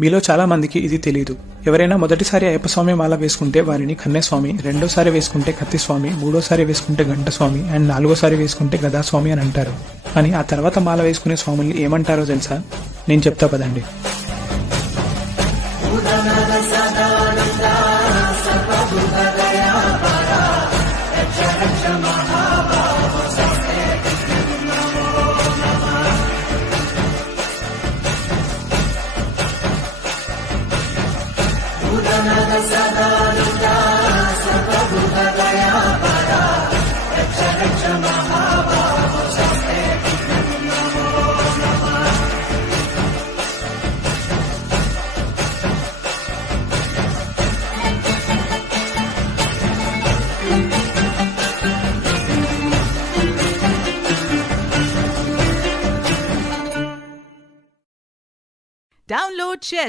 మీలో చాలా మందికి ఇది తెలీదు. ఎవరైనా మొదటిసారి అయ్యప్ప స్వామి మాల వేసుకుంటే వారిని కన్యస్వామి, రెండోసారి వేసుకుంటే కత్తిస్వామి, మూడోసారి వేసుకుంటే గంటస్వామి అండ్ నాలుగోసారి వేసుకుంటే గదాస్వామి అని అంటారు. కానీ ఆ తర్వాత మాల వేసుకునే స్వాముల్ని ఏమంటారో తెలుసా? నేను చెప్తా పదండి. Download Share